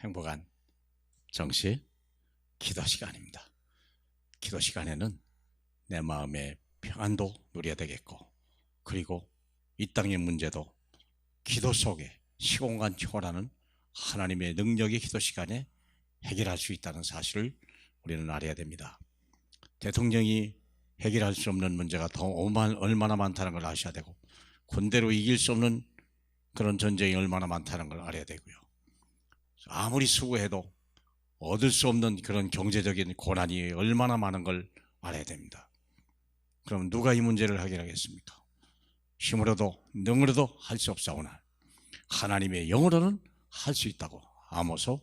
행복한 정시 기도 시간입니다. 기도 시간에는 내 마음의 평안도 누려야 되겠고, 그리고 이 땅의 문제도 기도 속에 시공간 초월하는 하나님의 능력의 기도 시간에 해결할 수 있다는 사실을 우리는 알아야 됩니다. 대통령이 해결할 수 없는 문제가 더 얼마나 많다는 걸 아셔야 되고, 군대로 이길 수 없는 그런 전쟁이 얼마나 많다는 걸 알아야 되고요. 아무리 수고해도 얻을 수 없는 그런 경제적인 고난이 얼마나 많은 걸 알아야 됩니다. 그럼 누가 이 문제를 해결하겠습니까? 힘으로도 능으로도 할 수 없사오나 하나님의 영으로는 할 수 있다고 아모스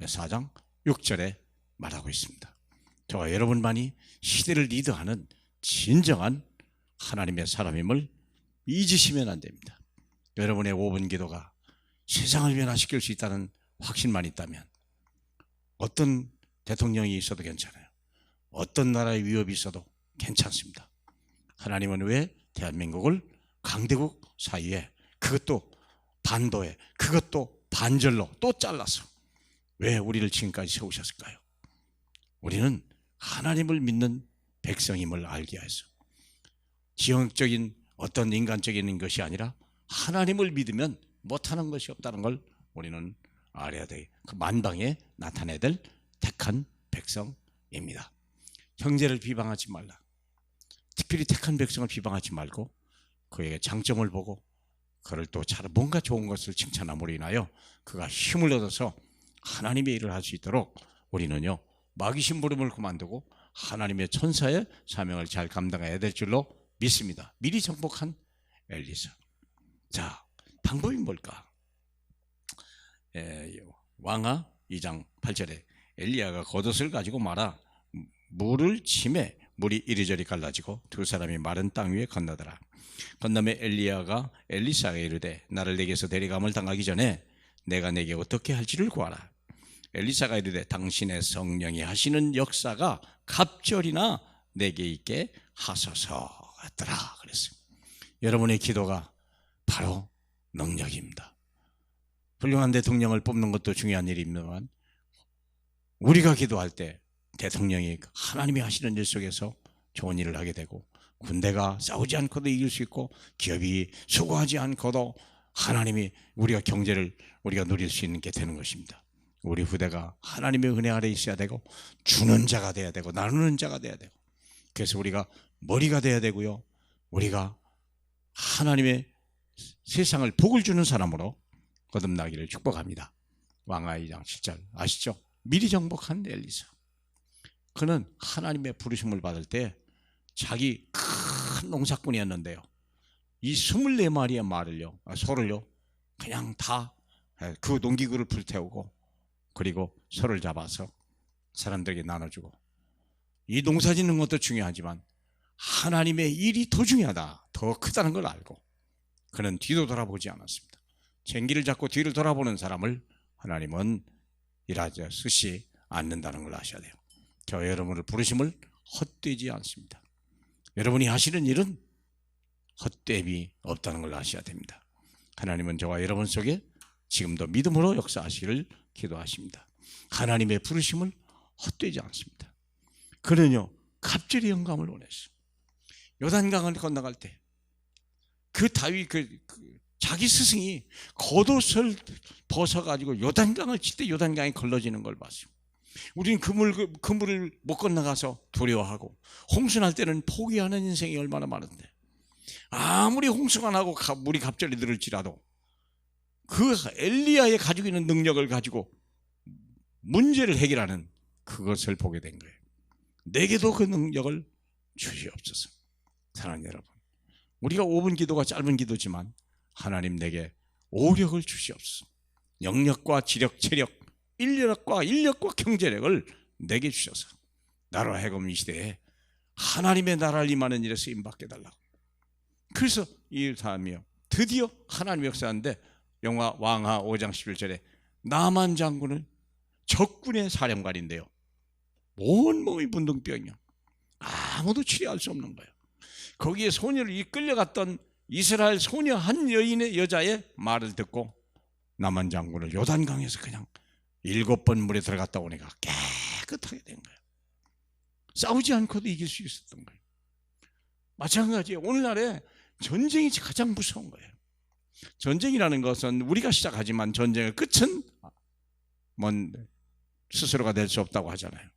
4장 6절에 말하고 있습니다. 저와 여러분만이 시대를 리드하는 진정한 하나님의 사람임을 잊으시면 안 됩니다. 여러분의 5분 기도가 세상을 변화시킬 수 있다는 확신만 있다면 어떤 대통령이 있어도 괜찮아요. 어떤 나라의 위협이 있어도 괜찮습니다. 하나님은 왜 대한민국을 강대국 사이에, 그것도 반도에, 그것도 반절로 또 잘라서 왜 우리를 지금까지 세우셨을까요? 우리는 하나님을 믿는 백성임을 알게 해서 지형적인 어떤 인간적인 것이 아니라 하나님을 믿으면 못하는 것이 없다는 걸 우리는 알아야 돼. 그 만방에 나타내야 될 택한 백성입니다. 형제를 비방하지 말라. 특별히 택한 백성을 비방하지 말고 그에게 장점을 보고 그를 또 뭔가 좋은 것을 칭찬함으로 인하여 그가 힘을 얻어서 하나님의 일을 할 수 있도록 우리는요, 마귀 심부름을 그만두고 하나님의 천사의 사명을 잘 감당해야 될 줄로 믿습니다. 미리 정복한 엘리사. 자, 방법이 뭘까? 왕하 2장 8절에 엘리야가 겉옷을 가지고 말아 물을 치매 물이 이리저리 갈라지고 두 사람이 마른 땅 위에 건너더라. 건너매 엘리야가 엘리사에게 이르되 나를 내게서 데려감을 당하기 전에 내가 내게 어떻게 할지를 구하라. 엘리사가 이르되 당신의 성령이 하시는 역사가 갑절이나 내게 있게 하소서 했더라 그랬어요. 여러분의 기도가 바로 능력입니다. 훌륭한 대통령을 뽑는 것도 중요한 일입니다만 우리가 기도할 때 대통령이 하나님이 하시는 일 속에서 좋은 일을 하게 되고, 군대가 싸우지 않고도 이길 수 있고, 기업이 수고하지 않고도 하나님이 우리가 경제를 우리가 누릴 수 있는 게 되는 것입니다. 우리 후대가 하나님의 은혜 아래 있어야 되고 주는 자가 돼야 되고 나누는 자가 돼야 되고, 그래서 우리가 머리가 돼야 되고요, 우리가 하나님의 세상을 복을 주는 사람으로 거듭나기를 축복합니다. 왕하 2장 7절 아시죠? 미리 정복한 엘리사. 그는 하나님의 부르심을 받을 때 자기 큰 농사꾼이었는데요, 이 24마리의 소를요 그냥 다 그 농기구를 불태우고 그리고 소를 잡아서 사람들에게 나눠주고, 이 농사 짓는 것도 중요하지만 하나님의 일이 더 중요하다, 더 크다는 걸 알고 그는 뒤도 돌아보지 않았습니다. 쟁기를 잡고 뒤를 돌아보는 사람을 하나님은 일하지 쓰시 않는다는 걸 아셔야 돼요. 저와 여러분을 부르심을 헛되지 않습니다. 여러분이 하시는 일은 헛됨이 없다는 걸 아셔야 됩니다. 하나님은 저와 여러분 속에 지금도 믿음으로 역사하시기를 기도하십니다. 하나님의 부르심을 헛되지 않습니다. 그는요 갑절의 영감을 원했어요. 요단강을 건너갈 때 그 다윗 자기 스승이 겉옷을 벗어가지고 요단강을 칠 때 요단강이 걸러지는 걸 봤어요. 우리는 그 물을 못 건너가서 두려워하고, 홍수날 때는 포기하는 인생이 얼마나 많은데, 아무리 홍수가 나고 물이 갑자기 늘을지라도 그 엘리야의 가지고 있는 능력을 가지고 문제를 해결하는 그것을 보게 된 거예요. 내게도 그 능력을 주시옵소서. 사랑하는 여러분, 우리가 5분 기도가 짧은 기도지만 하나님 내게 오력을 주시옵소서. 영력과 지력, 체력, 인력과 경제력을 내게 주셔서 나로 하여금 이 시대에 하나님의 나라를 임하는 일에 쓰임받게 달라고. 그래서 이 사람이요 드디어 하나님의 역사하는데, 왕하 5장 11절에 나만 장군은 적군의 사령관인데요, 온몸이 문둥병이요, 아무도 치료할 수 없는 거예요. 거기에 소녀를 이끌려갔던 이스라엘 소녀 한 여자의 말을 듣고 남한 장군을 요단강에서 그냥 7번 물에 들어갔다 오니까 깨끗하게 된 거예요. 싸우지 않고도 이길 수 있었던 거예요. 마찬가지예요. 오늘날에 전쟁이 가장 무서운 거예요. 전쟁이라는 것은 우리가 시작하지만 전쟁의 끝은 스스로가 될 수 없다고 하잖아요.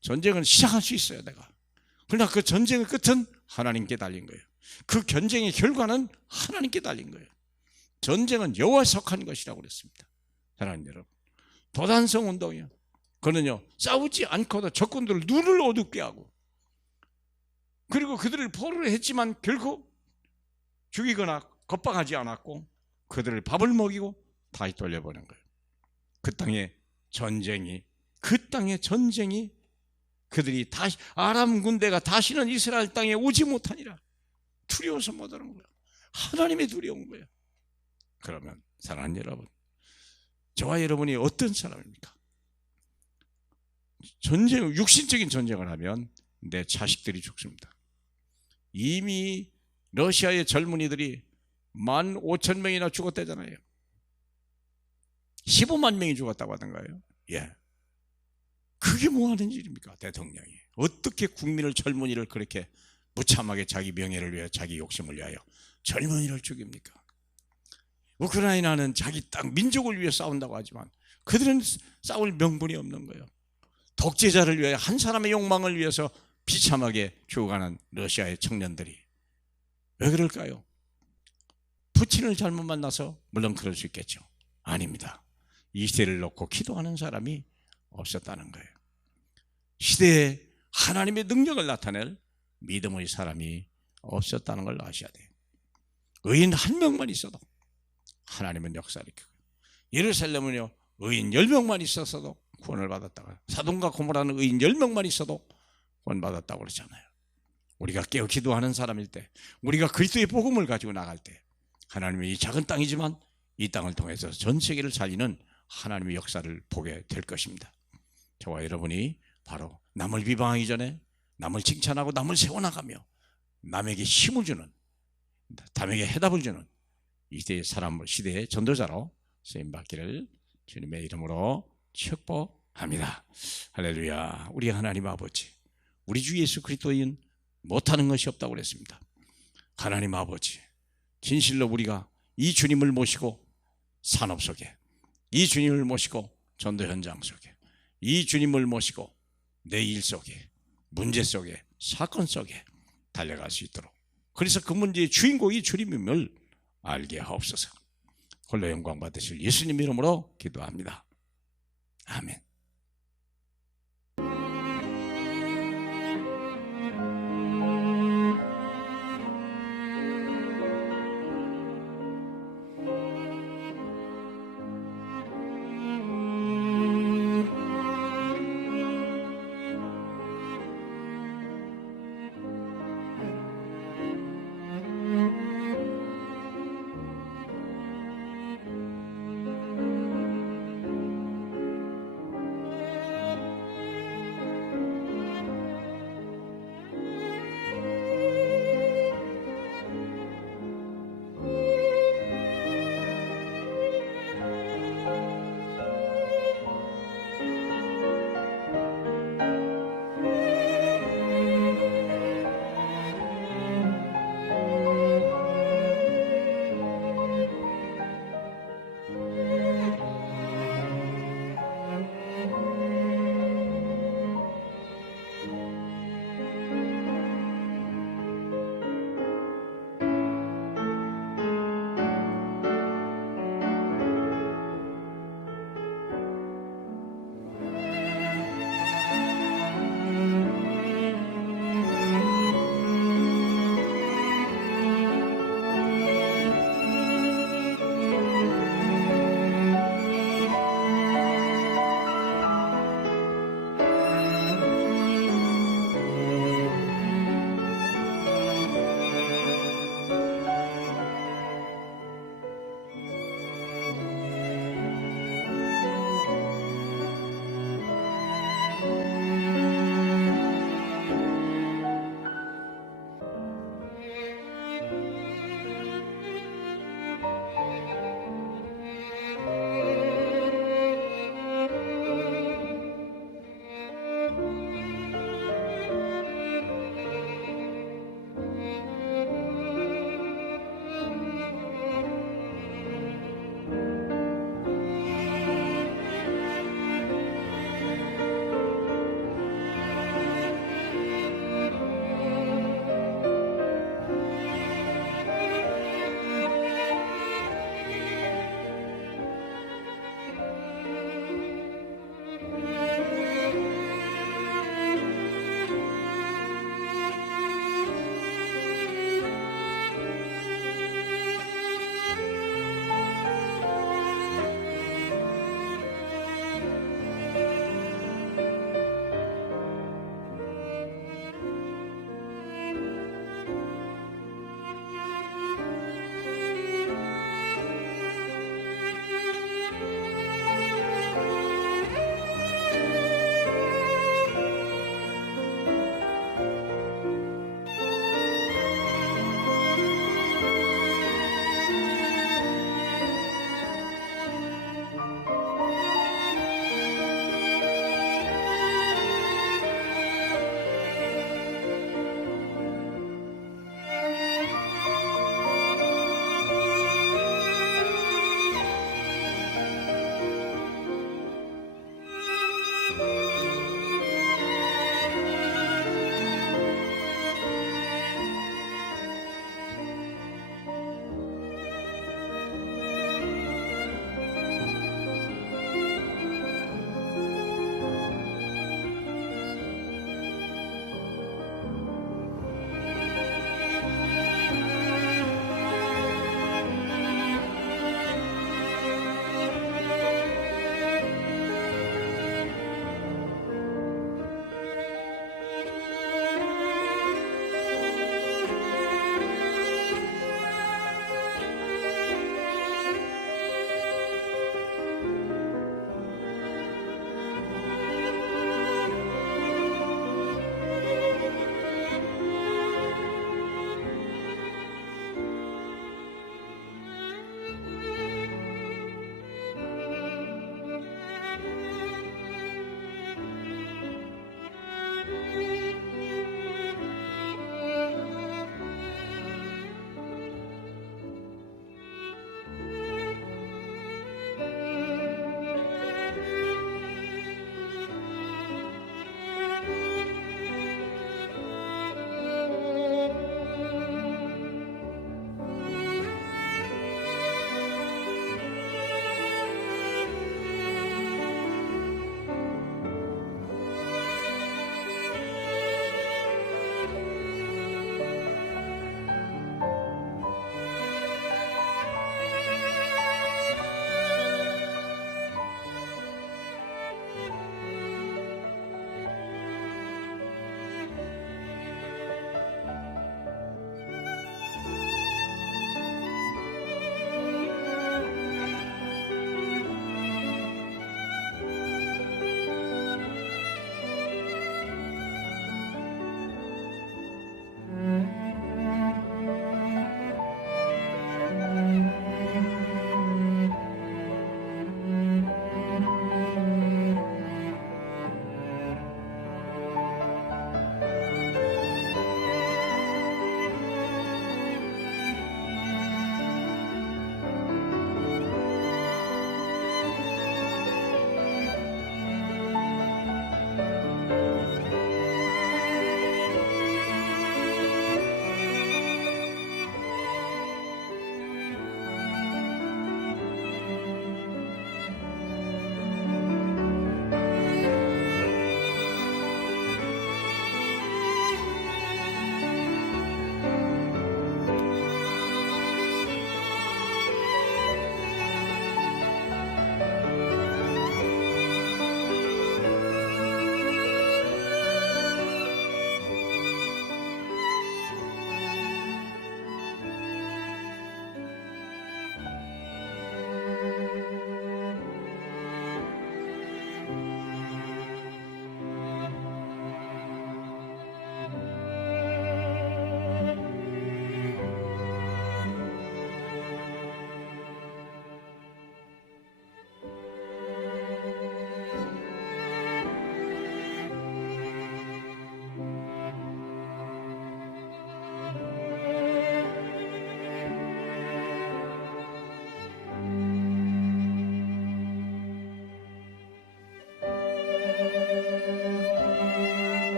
전쟁은 시작할 수 있어요, 내가. 그러나 그 전쟁의 끝은 하나님께 달린 거예요. 그 전쟁의 결과는 하나님께 달린 거예요. 전쟁은 여호와에 속한 것이라고 그랬습니다. 사랑하는 여러분, 도단성 운동이요, 그는요 싸우지 않고도 적군들을 눈을 어둡게 하고, 그리고 그들을 포로를 했지만 결국 죽이거나 겁박하지 않았고 그들을 밥을 먹이고 다시 돌려보낸 거예요. 그 땅의 전쟁이 그들이 다시 아람 군대가 다시는 이스라엘 땅에 오지 못하니라. 두려워서 못 오는 거예요. 하나님의 두려운 거예요. 그러면 사랑하는 여러분, 저와 여러분이 어떤 사람입니까? 육신적인 전쟁을 하면 내 자식들이 죽습니다. 이미 러시아의 젊은이들이 15,000명이나 죽었다잖아요. 15만 명이 죽었다고 하던가요? 예. 그게 뭐 하는 일입니까? 대통령이 어떻게 국민을, 젊은이를 그렇게 무참하게 자기 명예를 위해, 자기 욕심을 위하여 젊은이를 죽입니까? 우크라이나는 자기 땅, 민족을 위해 싸운다고 하지만 그들은 싸울 명분이 없는 거예요. 독재자를 위해, 한 사람의 욕망을 위해서 비참하게 죽어가는 러시아의 청년들이 왜 그럴까요? 푸틴을 잘못 만나서? 물론 그럴 수 있겠죠. 아닙니다. 이 시대를 놓고 기도하는 사람이 없었다는 거예요. 시대에 하나님의 능력을 나타낼 믿음의 사람이 없었다는 걸 아셔야 돼요. 의인 한 명만 있어도 하나님은 역사를 일으키고, 예루살렘은요 의인 10명만 있었어도 구원을 받았다고, 사돈과 고모라는 의인 10명만 있어도 구원 받았다고 그러잖아요. 우리가 깨어 기도하는 사람일 때, 우리가 그리스도의 복음을 가지고 나갈 때, 하나님의 이 작은 땅이지만 이 땅을 통해서 전 세계를 살리는 하나님의 역사를 보게 될 것입니다. 저와 여러분이 바로 남을 비방하기 전에 남을 칭찬하고 남을 세워나가며 남에게 힘을 주는, 남에게 해답을 주는 이 시대의 전도자로 쓰임받기를 주님의 이름으로 축복합니다. 할렐루야. 우리 하나님 아버지, 우리 주 예수 그리스도인 못하는 것이 없다고 그랬습니다. 하나님 아버지, 진실로 우리가 이 주님을 모시고 산업 속에, 이 주님을 모시고 전도 현장 속에, 이 주님을 모시고 내 일 속에, 문제 속에, 사건 속에 달려갈 수 있도록, 그래서 그 문제의 주인공이 주님임을 알게 하옵소서. 홀로 영광 받으실 예수님 이름으로 기도합니다. 아멘.